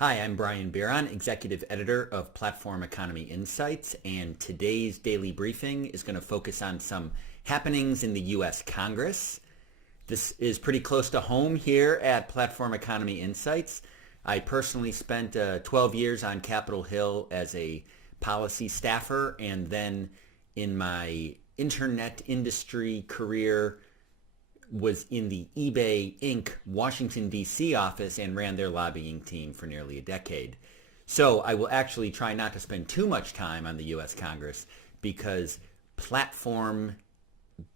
Hi, I'm Brian Bieron, Executive Editor of Platform Economy Insights, and today's daily briefing is going to focus on some happenings in the U.S. Congress. This is pretty close to home here at Platform Economy Insights. I personally spent 12 years on Capitol Hill as a policy staffer, and then in my internet industry career was in the eBay Inc. Washington, D.C. office and ran their lobbying team for nearly a decade. So I will actually try not to spend too much time on the U.S. Congress because platform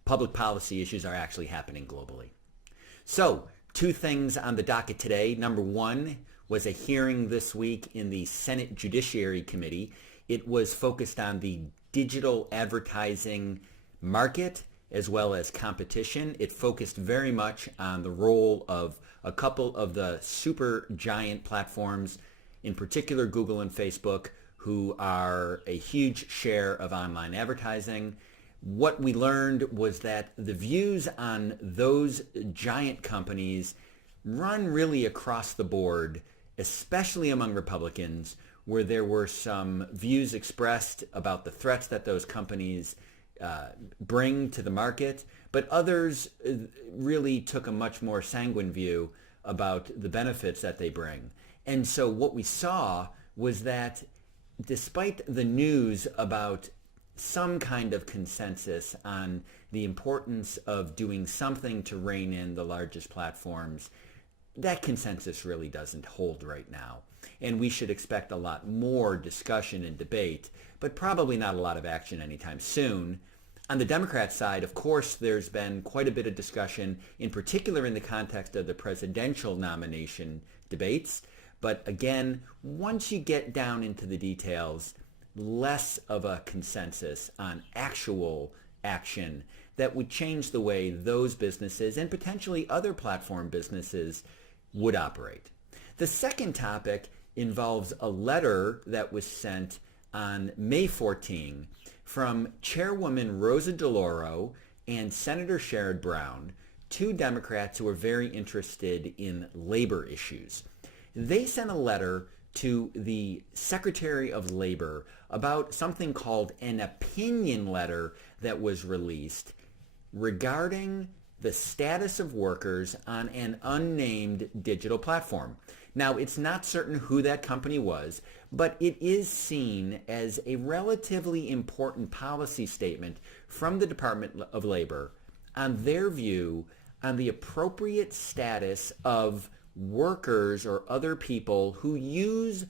public policy issues are actually happening globally. So, two things on the docket today. Number one was a hearing this week in the Senate Judiciary Committee. It was focused on the digital advertising market as well as competition. It focused very much on the role of a couple of the super giant platforms, in particular Google and Facebook, who are a huge share of online advertising. What we learned was that the views on those giant companies run really across the board, especially among Republicans, where there were some views expressed about the threats that those companies bring to the market, but others really took a much more sanguine view about the benefits that they bring. And so what we saw was that despite the news about some kind of consensus on the importance of doing something to rein in the largest platforms, that consensus really doesn't hold right now. And we should expect a lot more discussion and debate, but probably not a lot of action anytime soon. On the Democrat side, of course, there's been quite a bit of discussion, in particular in the context of the presidential nomination debates. But again, once you get down into the details, less of a consensus on actual action that would change the way those businesses and potentially other platform businesses would operate. The second topic involves a letter that was sent on May 14 from Chairwoman Rosa DeLauro and Senator Sherrod Brown, two Democrats who are very interested in labor issues. They sent a letter to the Secretary of Labor about something called an opinion letter that was released regarding the status of workers on an unnamed digital platform. Now, it's not certain who that company was, but it is seen as a relatively important policy statement from the Department of Labor on their view on the appropriate status of workers or other people who use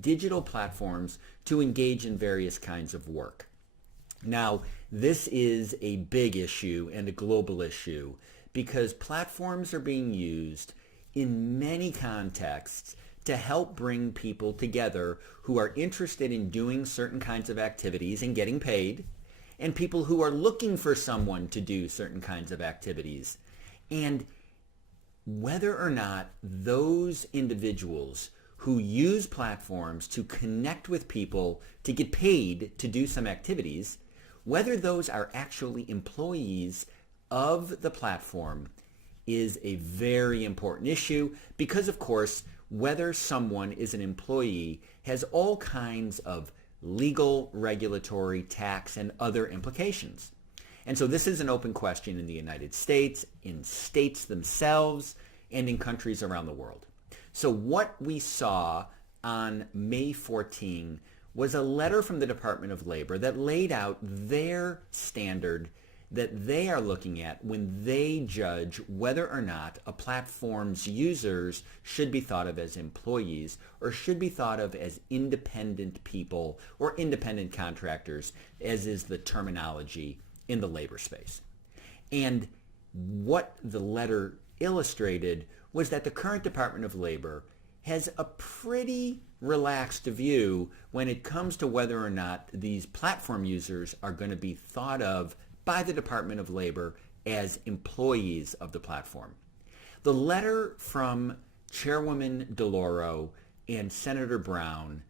digital platforms to engage in various kinds of work. Now, this is a big issue and a global issue because platforms are being used in many contexts to help bring people together who are interested in doing certain kinds of activities and getting paid, and people who are looking for someone to do certain kinds of activities. And whether or not those individuals who use platforms to connect with people to get paid to do some activities, whether those are actually employees of the platform is a very important issue because, of course, whether someone is an employee has all kinds of legal, regulatory, tax, and other implications. And so this is an open question in the United States, in states themselves, and in countries around the world. So what we saw on May 14 was a letter from the Department of Labor that laid out their standard that they are looking at when they judge whether or not a platform's users should be thought of as employees or should be thought of as independent people or independent contractors, as is the terminology in the labor space. And what the letter illustrated was that the current Department of Labor has a pretty relaxed view when it comes to whether or not these platform users are going to be thought of by the Department of Labor as employees of the platform. The letter from Chairwoman DeLauro and Senator Brown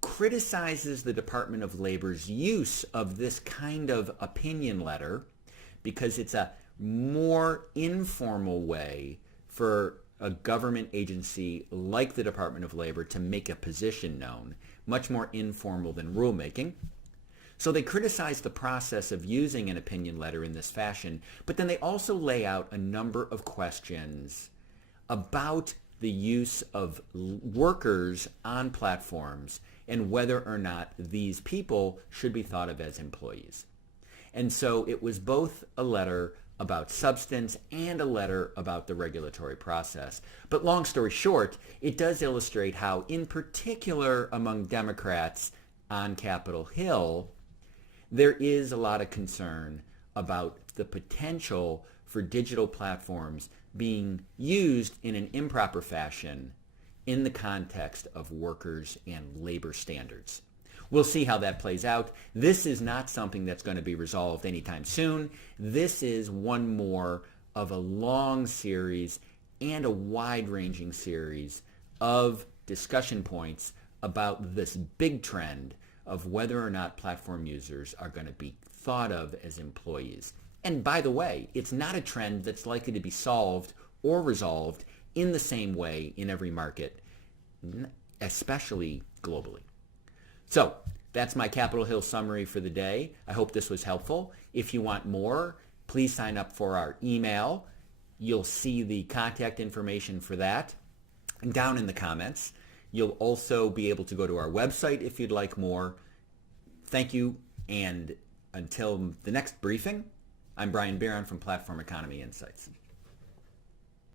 criticizes the Department of Labor's use of this kind of opinion letter because it's a more informal way for a government agency like the Department of Labor to make a position known, much more informal than rulemaking. So they criticize the process of using an opinion letter in this fashion, but then they also lay out a number of questions about the use of workers on platforms and whether or not these people should be thought of as employees. And so it was both a letter about substance and a letter about the regulatory process. But long story short, it does illustrate how, in particular among Democrats on Capitol Hill, there is a lot of concern about the potential for digital platforms being used in an improper fashion in the context of workers and labor standards. We'll see how that plays out. This is not something that's going to be resolved anytime soon. This is one more of a long series and a wide-ranging series of discussion points about this big trend of whether or not platform users are going to be thought of as employees. And by the way, it's not a trend that's likely to be solved or resolved in the same way in every market, especially globally. So that's my Capitol Hill summary for the day. I hope this was helpful. If you want more, please sign up for our email. You'll see the contact information for that down in the comments. You'll also be able to go to our website if you'd like more. Thank you, and until the next briefing, I'm Brian Bieron from Platform Economy Insights.